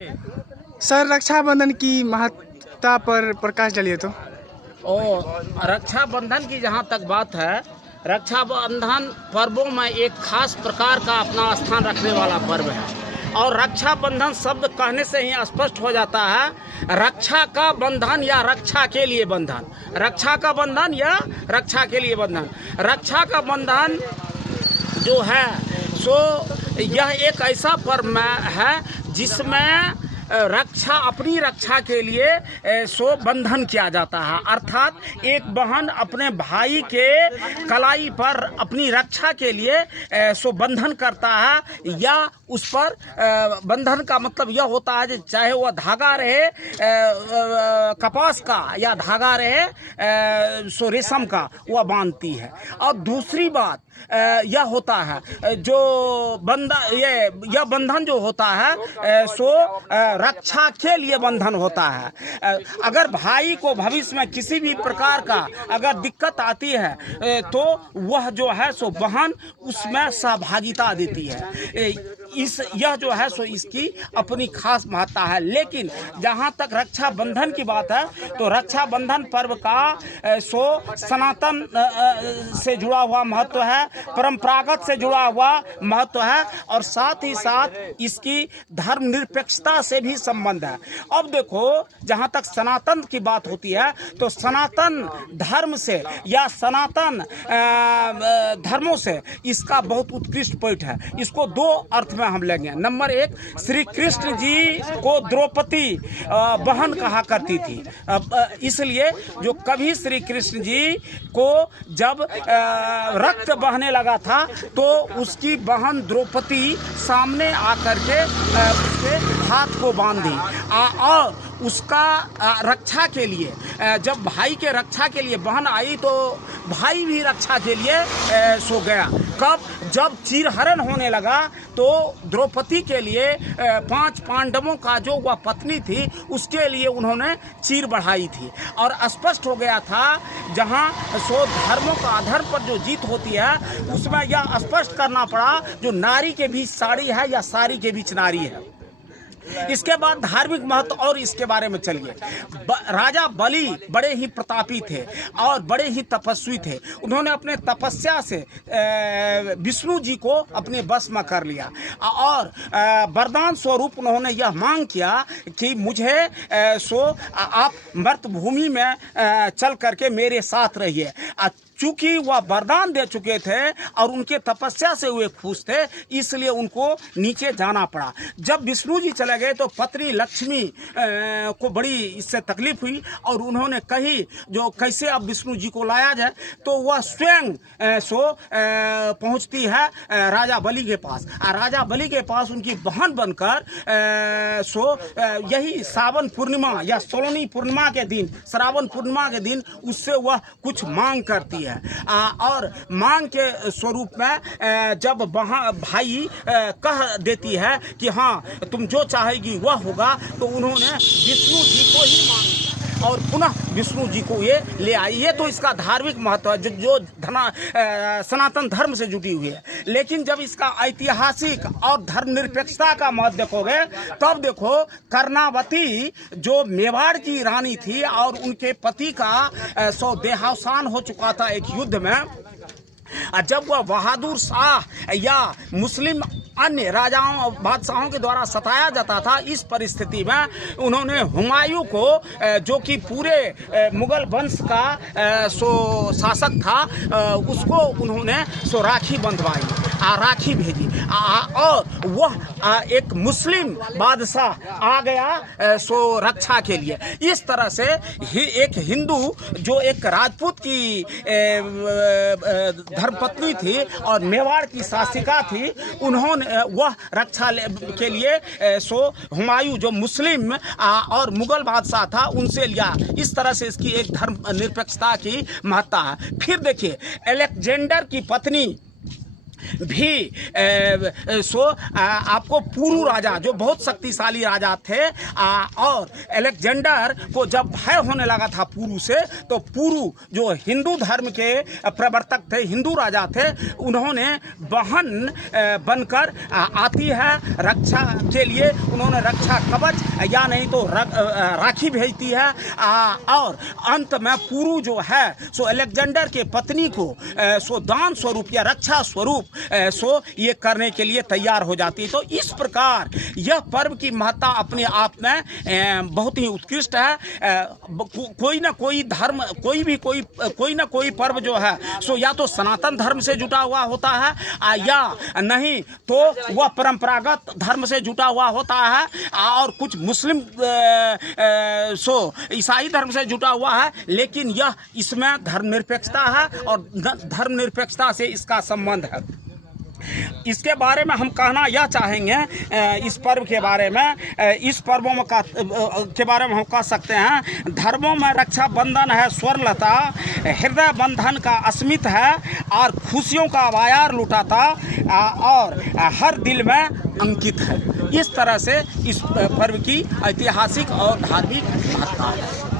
Sir, Rakshabandhan की महत्ता पर प्रकाश डालिए तो। रक्षाबंधन की जहाँ तक बात है, रक्षाबंधन पर्वों में एक खास प्रकार का अपना स्थान रखने वाला पर्व है। और रक्षाबंधन शब्द कहने से ही स्पष्ट हो जाता है, रक्षा का बंधन या रक्षा के लिए बंधन, रक्षा का बंधन या रक्षा के लिए बंधन। रक्षा का बंधन जो है सो यह एक ऐसा पर्व है जिसमें रक्षा, अपनी रक्षा के लिए सो बंधन किया जाता है। अर्थात एक बहन अपने भाई के कलाई पर अपनी रक्षा के लिए सो बंधन करता है, या उस पर बंधन का मतलब यह होता है चाहे वह धागा रहे कपास का या धागा रहे सो रेशम का, वह बांधती है। और दूसरी बात यह होता है जो यह बंधन जो होता है सो रक्षा के लिए बंधन होता है। अगर भाई को भविष्य में किसी भी प्रकार का अगर दिक्कत आती है तो वह जो है सो बहन उसमें सहभागिता देती है। यह जो है सो इसकी अपनी खास महत्ता है। लेकिन जहाँ तक रक्षाबंधन की बात है तो रक्षाबंधन पर्व का सो सनातन से जुड़ा हुआ महत्व है, परंपरागत से जुड़ा हुआ महत्व है, और साथ ही साथ इसकी धर्मनिरपेक्षता से भी संबंध है। अब देखो, जहाँ तक सनातन की बात होती है तो सनातन धर्म से या सनातन धर्मों से इसका बहुत उत्कृष्ट पॉइंट है। इसको दो अर्थ में हम लेंगे। नंबर एक, श्री कृष्ण जी को द्रौपदी बहन कहा करती थी, इसलिए जो कभी श्री कृष्ण जी को जब रक्त बहने लगा था तो उसकी बहन द्रौपदी सामने आकर के उसके हाथ को बांधी और उसका रक्षा के लिए, जब भाई के रक्षा के लिए बहन आई तो भाई भी रक्षा के लिए सो गया। कब? जब चीरहरण होने लगा तो द्रौपदी के लिए 5 पांडवों का जो वह पत्नी थी उसके लिए उन्होंने चीर बढ़ाई थी। और स्पष्ट हो गया था जहां सो धर्मों का अधर्म पर जो जीत होती है उसमें यह स्पष्ट करना पड़ा जो नारी के बीच साड़ी है या साड़ी के बीच नारी है। इसके बाद धार्मिक महत्व और इसके बारे में चलिए। राजा बलि बड़े ही प्रतापी थे और बड़े ही तपस्वी थे। उन्होंने अपने तपस्या से विष्णु जी को अपने बस में कर लिया और वरदान स्वरूप उन्होंने यह मांग किया कि मुझे आप मर्त भूमि में चल करके मेरे साथ रहिए। चूंकि वह वरदान दे चुके थे और उनके तपस्या से हुए खुश थे, इसलिए उनको नीचे जाना पड़ा। जब विष्णु जी चले गए तो पत्नी लक्ष्मी को बड़ी इससे तकलीफ हुई और उन्होंने कही जो कैसे अब विष्णु जी को लाया जाए, तो वह स्वयं पहुंचती है राजा बलि के पास। और राजा बलि के पास उनकी बहन बनकर यही सावन पूर्णिमा या सोलनी पूर्णिमा के दिन, श्रावण पूर्णिमा के दिन उससे वह कुछ मांग करती है। और मांग के स्वरूप में जब भाई कह देती है कि हाँ तुम जो चाहेगी वह होगा, तो उन्होंने विष्णु जी को ही मांगा और पुनः विष्णु जी को ये ले आई। ये तो इसका धार्मिक महत्व है जो सनातन धर्म से जुटी हुई है। लेकिन जब इसका ऐतिहासिक और धर्मनिरपेक्षता का महत्व देखोगे तब देखो, कर्णावती जो मेवाड़ की रानी थी और उनके पति का देहावसान हो चुका था एक युद्ध में। जब वह बहादुर शाह या मुस्लिम अन्य राजाओं बादशाहों के द्वारा सताया जाता था, इस परिस्थिति में उन्होंने हुमायूं को जो कि पूरे मुगल वंश का शासक था उसको उन्होंने राखी बंधवाई, राखी भेजी और वह एक मुस्लिम बादशाह आ गया रक्षा के लिए। इस तरह से एक हिंदू जो एक राजपूत की धर्मपत्नी थी और मेवाड़ की शासिका थी, उन्होंने वह रक्षा के लिए हुमायूं जो मुस्लिम और मुगल बादशाह था उनसे लिया। इस तरह से इसकी एक धर्म निरपेक्षता की महत्ता है। फिर देखिए, अलेक्जेंडर की पत्नी भी आपको पुरु राजा जो बहुत शक्तिशाली राजा थे और अलेक्जेंडर को जब भय होने लगा था पुरु से, तो पुरु जो हिंदू धर्म के प्रवर्तक थे, हिंदू राजा थे, उन्होंने बहन बनकर आती है रक्षा के लिए। उन्होंने रक्षा कवच या नहीं तो राखी भेजती है और अंत में पुरु जो है सो अलेक्जेंडर के पत्नी को दान स्वरूप या रक्षा स्वरूप ये करने के लिए तैयार हो जाती है। तो इस प्रकार यह पर्व की महत्ता अपने आप में बहुत ही उत्कृष्ट है। कोई ना कोई धर्म, कोई ना कोई पर्व जो है सो या तो सनातन धर्म से जुटा हुआ होता है या नहीं तो वह परंपरागत धर्म से जुटा हुआ होता है और कुछ मुस्लिम ईसाई धर्म से जुटा हुआ है। लेकिन यह इसमें धर्मनिरपेक्षता है और धर्मनिरपेक्षता से इसका संबंध है। इसके बारे में हम कहना यह चाहेंगे, इस पर्व के बारे में, इस पर्वों में के बारे में हम कह सकते हैं, धर्मों में रक्षाबंधन है स्वर्णलता, हृदय बंधन का अस्मित है और खुशियों का वायार लुटाता और हर दिल में अंकित है। इस तरह से इस पर्व की ऐतिहासिक और धार्मिक महत्ता है।